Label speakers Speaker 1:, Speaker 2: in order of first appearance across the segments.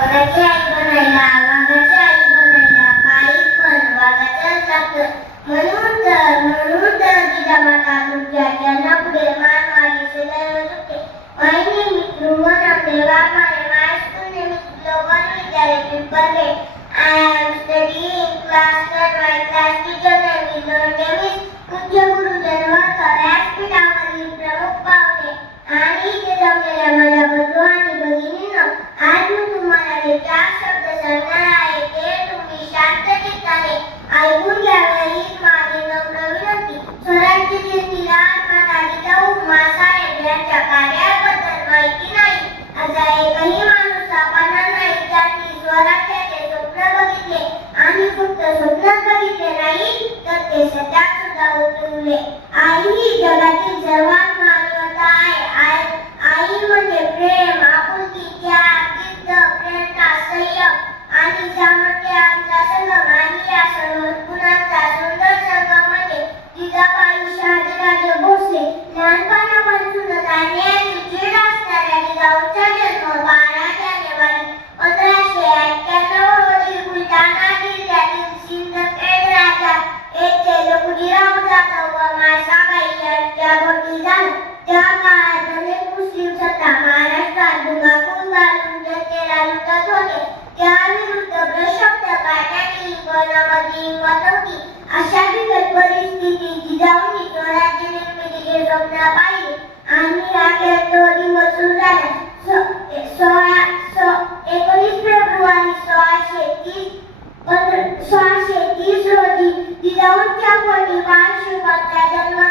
Speaker 1: वाघाची आई बनायला वाघाची आई बनायला काही पण वाघाच्याच लागतं म्हणून तर म्हणून तर जिजामाता तुमच्या चरणापुढे मान मागे सदैव झुकते फक्त स्वप्नच बघितले नाही तर ते सत्यात सुद्धा उतरवले. आई ही जगातील सर्वात मानवता आहे. आई आई म्हणजे प्रेम आपुलकी त्याग जिद्द प्रेरणा संयम आणि सामर्थ्य. सामर्थ्यांचा संगम आणि या सर्व गुणांचा सुंदर संगम म्हणजे जिजाबाई शहाजीराजे भोसले लहानपणापासूनच आणि अन्यायाची चीड असणाऱ्या जिजाऊच्या त्याविरुद्ध प्रशक्त काढण्याची कोणामध्ये हिंमत होती अशा बिकट परिस्थिती जिजाऊंनी स्वराज्य निर्मितीचे स्वप्न पाहिले. आणि अखेर तो दिवस उजाडला स- सोळा सो- एकोणीस फेब्रुवारी सोळाशे तीस सोळाशे तीस रोजी जिजाऊंच्या पोटी बाळ शिवबाच्या जन्म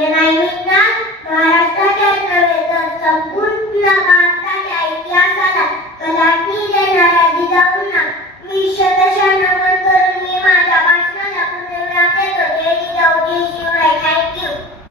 Speaker 1: जे नाईंना महाराष्ट्राच्या नव्हे तर इतिहासाला कलाटणी देणाऱ्या जिजाऊंना मी शत